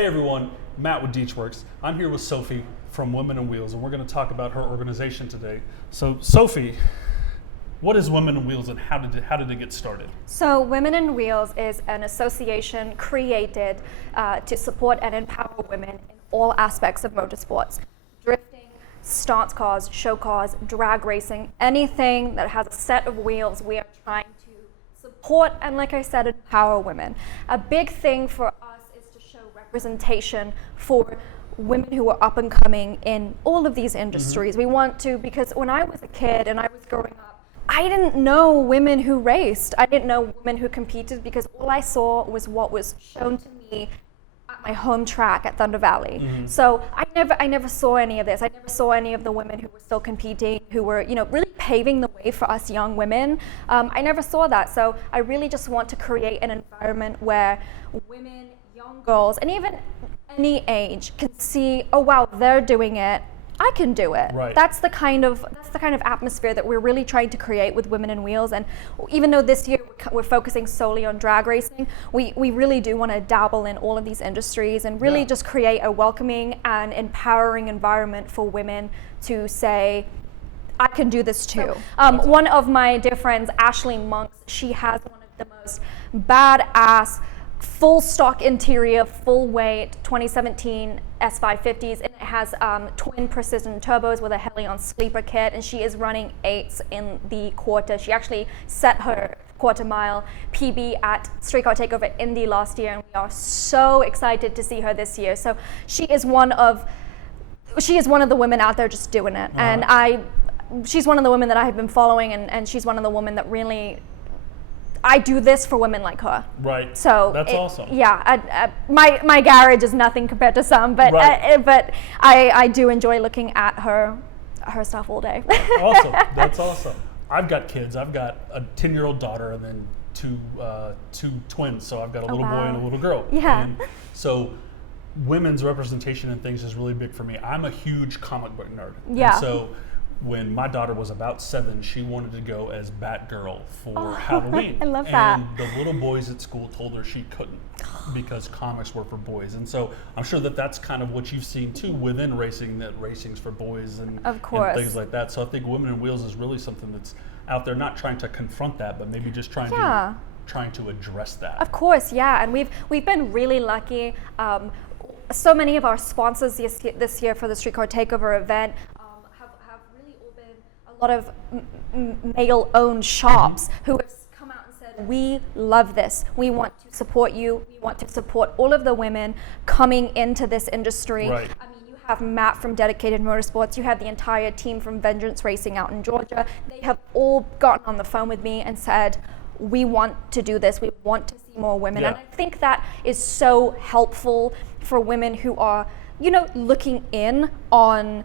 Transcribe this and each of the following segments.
Hey everyone, Matt with DeatschWerks. I'm here with Sophie from Women in Wheels, and we're going to talk about her organization today. So Sophie, what is Women in Wheels and how did it get started? So Women in Wheels is an association created to support and empower women in all aspects of motorsports. Drifting, stance cars, show cars, drag racing, anything that has a set of wheels, we are trying to support and, like I said, empower women. A big thing for us is to show representation for women who are up and coming in all of these industries. We want to, because when I was a kid and I was growing up, I didn't know women who raced. I didn't know women who competed because all I saw was what was shown to me at my home track at Thunder Valley. So I never saw any of this. I never saw any of the women who were still competing, who were, really paving the way for us young women. I never saw that. So I really just want to create an environment where women, young girls, and even any age can see, oh wow, they're doing it, I can do it. Right. That's the kind of atmosphere that we're really trying to create with Women in Wheels. And even though this year we're focusing solely on drag racing, we really do want to dabble in all of these industries and really just create a welcoming and empowering environment for women to say, I can do this too. One of my dear friends, Ashley Monks, she has one of the most badass full stock interior, full weight 2017 S550s, and it has twin precision turbos with a Helion sleeper kit, and she is running 8s in the quarter. She actually set her quarter mile PB at Street Car Takeover Indy last year, and we are so excited to see her this year. So she is one of the women out there just doing it. And she's one of the women that I have been following, and she's one of the women that really, I do this for women like her. Right. So that's awesome. Yeah, my garage is nothing compared to some, but but I do enjoy looking at her stuff all day. Awesome. That's awesome. I've got kids. I've got a 10-year-old daughter and then two twins. So I've got a little boy and a little girl. Yeah. And so women's representation and things is really big for me. I'm a huge comic book nerd. Yeah. And so when my daughter was about 7, she wanted to go as Batgirl for Halloween. I love that. And the little boys at school told her she couldn't because comics were for boys. And so I'm sure that that's kind of what you've seen too within racing, that racing's for boys and things like that. So I think Women in Wheels is really something that's out there, not trying to confront that, but maybe just trying to address that. Of course, yeah. And we've been really lucky. So many of our sponsors this year for the Street Car Takeover event a lot of male-owned shops who have come out and said, we love this. We want to support you. We want to support all of the women coming into this industry. Right. I mean, you have Matt from Dedicated Motorsports. You have the entire team from Vengeance Racing out in Georgia. They have all gotten on the phone with me and said, we want to do this. We want to see more women. And I think that is so helpful for women who are, looking in on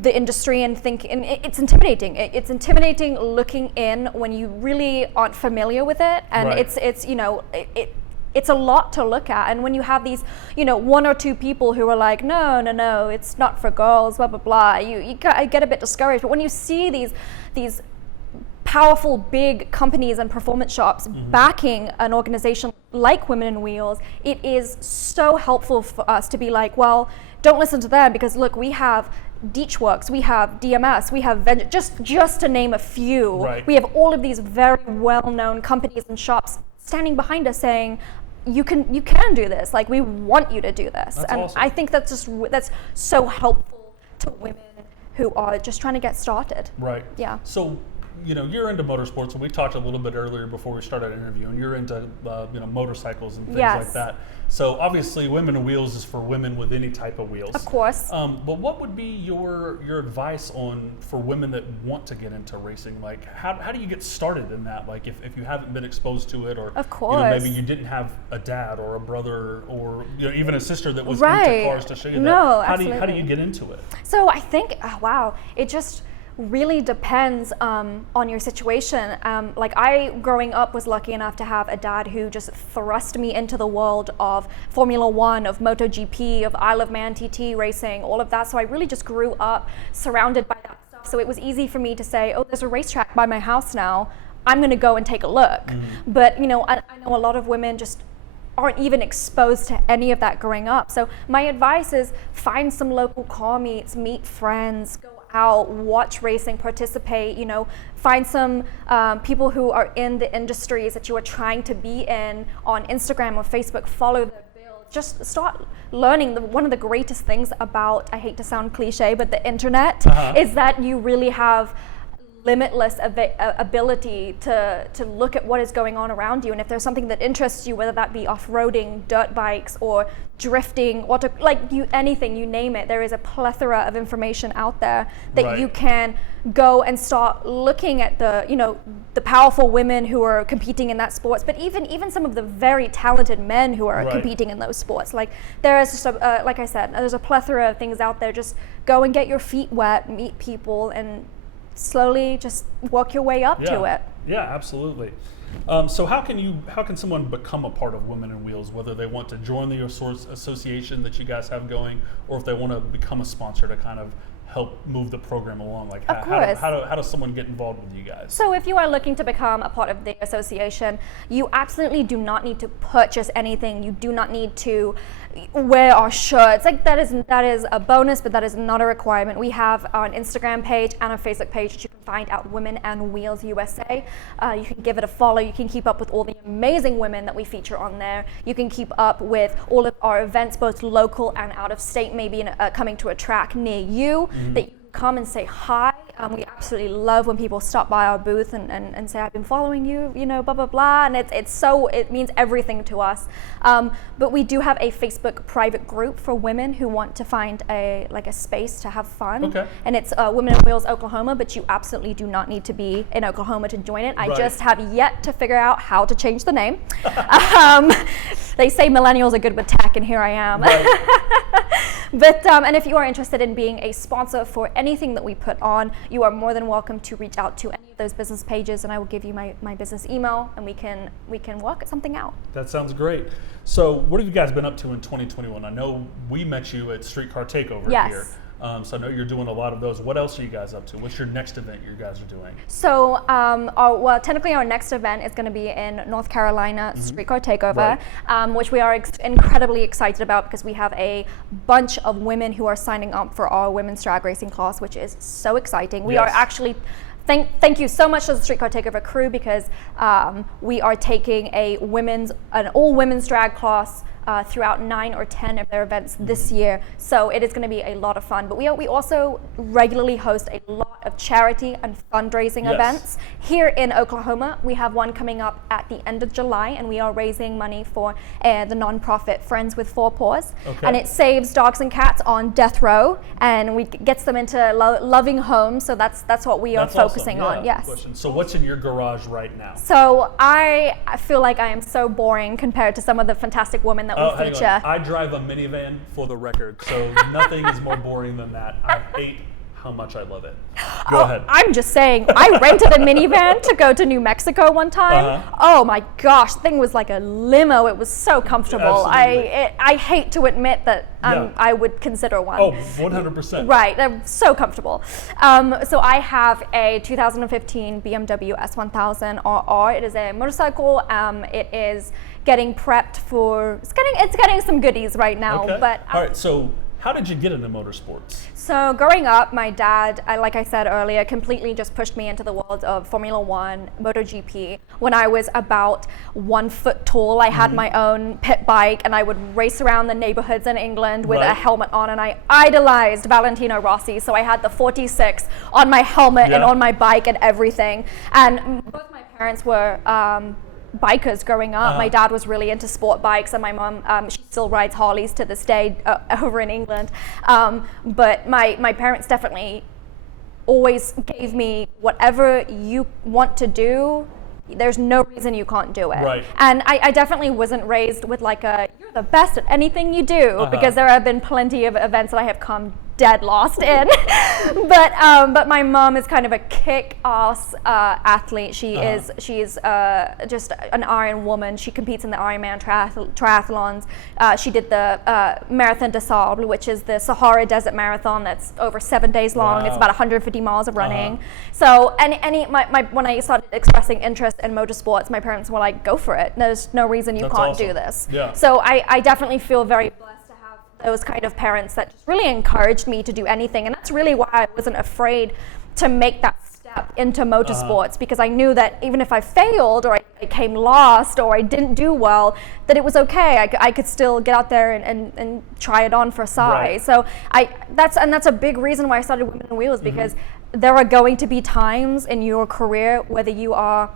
the industry and thinking it's intimidating. It's intimidating looking in when you really aren't familiar with it, and it's a lot to look at. And when you have these, 1 or 2 people who are like, no, it's not for girls, blah blah blah. I get a bit discouraged. But when you see these powerful big companies and performance shops backing an organization like Women in Wheels, it is so helpful for us to be like, well, don't listen to them because look, we have DeatschWerks, we have DMS, we have just to name a few. Right. We have all of these very well-known companies and shops standing behind us saying, you can do this. Like, we want you to do this. That's and awesome. I think that's so helpful to women who are just trying to get started. Right. Yeah. So, you're into motorsports, and we talked a little bit earlier before we started our interview, and you're into motorcycles and things like that. So obviously, Women in Wheels is for women with any type of wheels. Of course. But what would be your advice for women that want to get into racing? Like, how do you get started in that? Like, if you haven't been exposed to it, or of course, maybe you didn't have a dad or a brother or even a sister that was into cars to show you that. No, how absolutely. do you get into it? So I think, it just really depends on your situation. Like, I, growing up, was lucky enough to have a dad who just thrust me into the world of Formula One, of MotoGP, of Isle of Man TT racing, all of that. So I really just grew up surrounded by that stuff. So it was easy for me to say, oh, there's a racetrack by my house now. I'm going to go and take a look. But, I know a lot of women just aren't even exposed to any of that growing up. So my advice is find some local car meets, meet friends, go out, watch racing, participate, find some people who are in the industries that you are trying to be in on Instagram or Facebook, follow their builds. Just start learning. One of the greatest things about, I hate to sound cliche, but the internet is that you really have limitless ability to look at what is going on around you, and if there's something that interests you, whether that be off-roading, dirt bikes, or drifting, anything, you name it, there is a plethora of information out there that you can go and start looking at the powerful women who are competing in that sports, but even some of the very talented men who are competing in those sports. Like there is just like I said, there's a plethora of things out there. Just go and get your feet wet, meet people, and slowly just work your way up to it. Yeah, absolutely. So how can someone become a part of Women in Wheels, whether they want to join the association that you guys have going, or if they want to become a sponsor to kind of help move the program along? Like how does someone get involved with you guys? So if you are looking to become a part of the association, you absolutely do not need to purchase anything. You do not need to wear our shirts. Like that is a bonus, but that is not a requirement. We have an Instagram page and a Facebook page that you can find at Women and Wheels USA. You can give it a follow. You can keep up with all the amazing women that we feature on there. You can keep up with all of our events, both local and out of state, maybe coming to a track near you, that you can come and say hi. We absolutely love when people stop by our booth and say, I've been following you, blah, blah, blah. And it means everything to us. But we do have a Facebook private group for women who want to find a space to have fun. Okay. And it's Women in Wheels Oklahoma, but you absolutely do not need to be in Oklahoma to join it. I just have yet to figure out how to change the name. They say millennials are good with tech, and here I am. Right. But and if you are interested in being a sponsor for anything that we put on, you are more than welcome to reach out to any of those business pages, and I will give you my business email, and we can work something out. That sounds great. So what have you guys been up to in 2021? I know we met you at Streetcar Takeover here. So I know you're doing a lot of those. What else are you guys up to? What's your next event you guys are doing? So, technically our next event is going to be in North Carolina, Streetcar Takeover, which we are incredibly excited about because we have a bunch of women who are signing up for our women's drag racing class, which is so exciting. We are actually... Thank you so much to the Streetcar Takeover crew because we are taking an all women's drag class throughout 9 or 10 of their events this year. So it is going to be a lot of fun. But we also regularly host a lot of charity and fundraising events. Here in Oklahoma, we have one coming up at the end of July, and we are raising money for the nonprofit Friends with Four Paws. Okay. And it saves dogs and cats on death row, and we gets them into loving homes. So that's what we are focusing on. Yes. So what's in your garage right now? So I feel like I am so boring compared to some of the fantastic women that we feature. I drive a minivan, for the record, so nothing is more boring than that. I hate how much I love it. Go ahead. I'm just saying, I rented a minivan to go to New Mexico one time. Oh my gosh, the thing was like a limo. It was so comfortable. I hate to admit that I would consider one. Oh, 100%. Right, they're so comfortable. So I have a 2015 BMW S1000 RR. It is a motorcycle. It is getting prepped for, it's getting some goodies right now. Okay. But all right, so how did you get into motorsports? So growing up, my dad, like I said earlier, completely just pushed me into the world of Formula One, MotoGP. When I was about 1 foot tall, I had my own pit bike, and I would race around the neighborhoods in England with a helmet on, and I idolized Valentino Rossi. So I had the 46 on my helmet and on my bike and everything. And both my parents were bikers growing up. My dad was really into sport bikes, and my mom, she still rides Harleys to this day over in England. But my parents definitely always gave me whatever you want to do, there's no reason you can't do it. Right. And I definitely wasn't raised with like you're the best at anything you do, because there have been plenty of events that I have come dead lost in. But my mom is kind of a kick-ass athlete. She's just an Iron woman. She competes in the Ironman triathlons. She did the Marathon des Sables, which is the Sahara Desert Marathon that's over 7 days long. Wow. It's about 150 miles of running. So when I started expressing interest in motorsports, my parents were like, go for it. There's no reason you can't do this. Yeah. So I definitely feel very blessed to have those kind of parents that just really encouraged me to do anything. And that's really why I wasn't afraid to make that step into motorsports, because I knew that even if I failed or I came lost or I didn't do well, that it was okay. I could still get out there and try it on for size. Right. So that's a big reason why I started Women in Wheels, because there are going to be times in your career, whether you are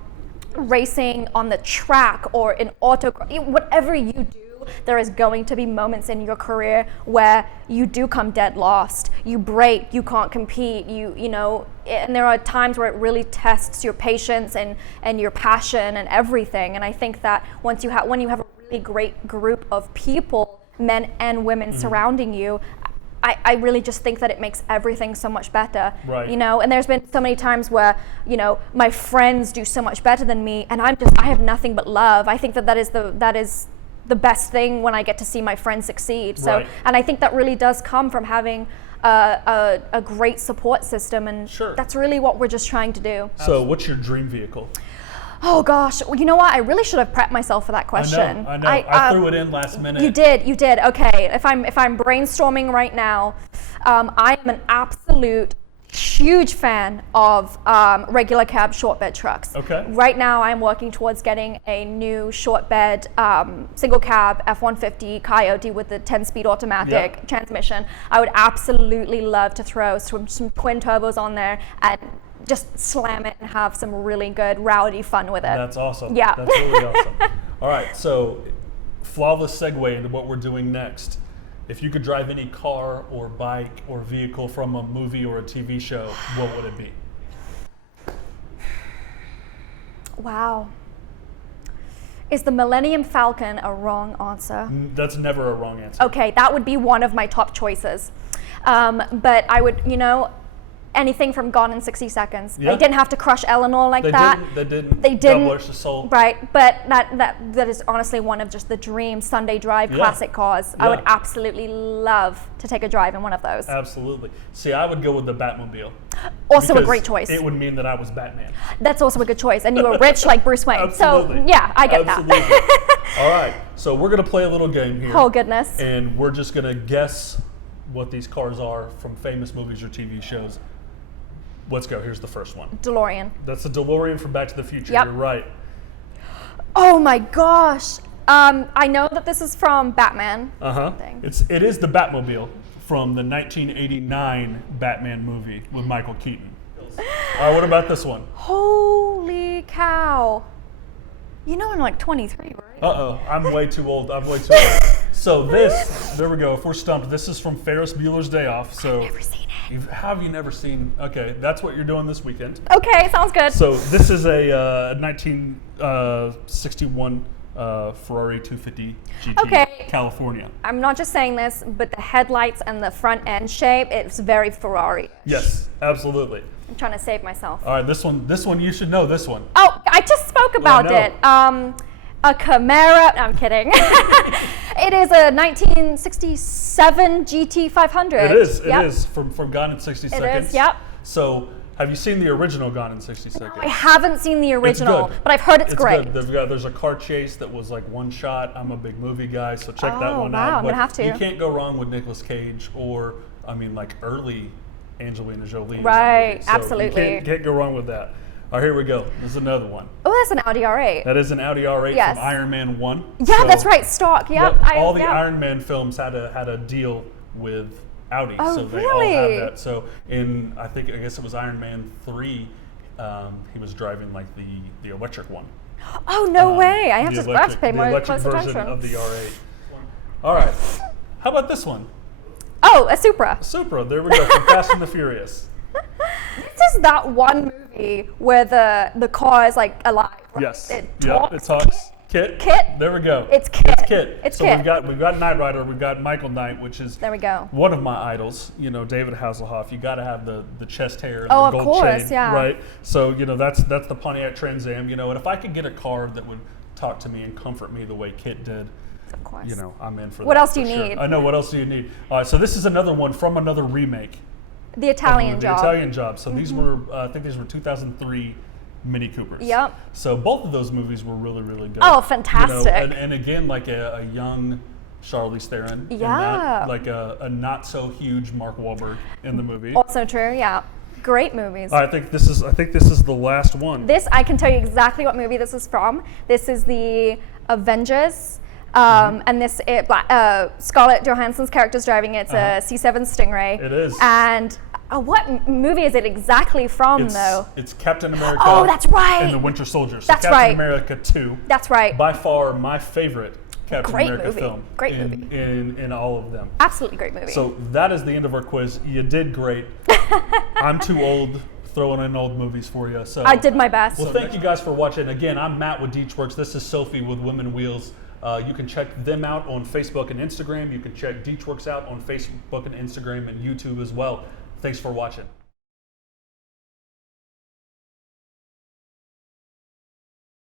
racing on the track or in whatever you do, there is going to be moments in your career where you do come dead lost. You break, you can't compete, you know, and there are times where it really tests your patience and your passion and everything. And I think that when you have a really great group of people, men and women surrounding you, I really just think that it makes everything so much better. Right. You know, and there's been so many times where, you know, my friends do so much better than me, and I have nothing but love. I think that is the best thing when I get to see my friends succeed. So, and I think that really does come from having a great support system, and that's really what we're just trying to do. So, what's your dream vehicle? Oh gosh, well, you know what? I really should have prepped myself for that question. I know. I threw it in last minute. You did. Okay, if I'm brainstorming right now, I am an absolute huge fan of regular cab short bed trucks. Okay. Right now, I'm working towards getting a new short bed single cab F-150 Coyote with the 10-speed automatic transmission. I would absolutely love to throw some twin turbos on there and just slam it and have some really good rowdy fun with it. That's awesome. Yeah. That's really awesome. All right, so flawless segue into what we're doing next. If you could drive any car or bike or vehicle from a movie or a TV show, what would it be? Wow. Is the Millennium Falcon a wrong answer? That's never a wrong answer. Okay, that would be one of my top choices. But I would, you know, anything from Gone in 60 Seconds. Yeah. They didn't have to crush Eleanor like that. They didn't. Double-edged soul. Right, but that is honestly one of just the dream Sunday drive classic cars. Yeah. I would absolutely love to take a drive in one of those. Absolutely. See, I would go with the Batmobile. Also a great choice. It would mean that I was Batman. That's also a good choice. And you were rich like Bruce Wayne. Absolutely. So yeah, I get that. All right, so we're going to play a little game here. Oh, goodness. And we're just going to guess what these cars are from famous movies or TV shows. Let's go. Here's the first one. DeLorean. That's the DeLorean from Back to the Future. Yep. You're right. Oh my gosh. I know that this is from Batman. It is the Batmobile from the 1989 Batman movie with Michael Keaton. All right, what about this one? Holy cow. You know I'm like 23, right? Uh-oh, I'm way too old. So there we go. If we're stumped, this is from Ferris Bueller's Day Off. So I've never seen it. Have you never seen? Okay, that's what you're doing this weekend. Okay, sounds good. So this is a 1961 Ferrari 250 GT, California. I'm not just saying this, but the headlights and the front end shape, it's very Ferrari. Yes, absolutely. I'm trying to save myself. All right, this one you should know this one. Oh, I just spoke about it. A Camaro. No, I'm kidding. It is a 1967 GT 500. It is from Gone in 60 Seconds. It is. Yep. So, have you seen the original Gone in 60 Seconds? No, I haven't seen the original, but I've heard it's great. Good. There's a car chase that was like one shot. I'm a big movie guy, so check that one out. Wow, I'm gonna have to. You can't go wrong with Nicolas Cage or, like early Angelina Jolie. Right, so absolutely. You can't go wrong with that. All right, here we go. This is another one. Oh, that's an Audi R8. That is an Audi R8 from Iron Man 1. Yeah, that's right, stock. Yep. All the Iron Man films had a deal with Audi, so they all have that. So I guess it was Iron Man 3, he was driving like the electric one. Oh, no way. I have to pay more close attention. The electric version of the R8. All right. How about this one? Oh, a Supra. Supra, there we go, from Fast and the Furious. This is that one movie where the car is like alive. Right? Yes. It talks. Kit? Kit. There we go. It's Kit. It's Kit. It's so Kit. we've got Knight Rider, we've got Michael Knight, which is there we go. one of my idols. You know, David Hasselhoff. You got to have the chest hair and Oh, the of gold course, chain, yeah. right? So you know that's the Pontiac Trans Am. You know, and if I could get a car that would talk to me and comfort me the way Kit did, of course. you know, I'm in for that. What else do you sure. need? I know. What else do you need? So this is another one from another remake. The Italian Job. The Italian Job. So these were, I think these were 2003 Mini Coopers. Yep. So both of those movies were really, really good. Oh, fantastic. You know, and again, like a young Charlize Theron. Yeah. And that, like a not so huge Mark Wahlberg in the movie. Also true, yeah. Great movies. I think this is the last one. This, I can tell you exactly what movie this is from. This is the Avengers. And this, Scarlett Johansson's character's driving it. It's a C7 Stingray. It is. And what movie is it exactly from, though? It's Captain America. Oh, that's right. And the Winter Soldier. So That's Captain right. America 2. That's right. By far my favorite Captain Great America movie. film. Great movie. In all of them. Absolutely great movie. So that is the end of our quiz. You did great. I'm too old throwing in old movies for you. So I did my best. Well, thank you guys for watching. Again, I'm Matt with DeatschWerks. This is Sophie with Women Wheels. You can check them out on Facebook and Instagram. You can check DeatschWerks out on Facebook and Instagram and YouTube as well. Thanks for watching.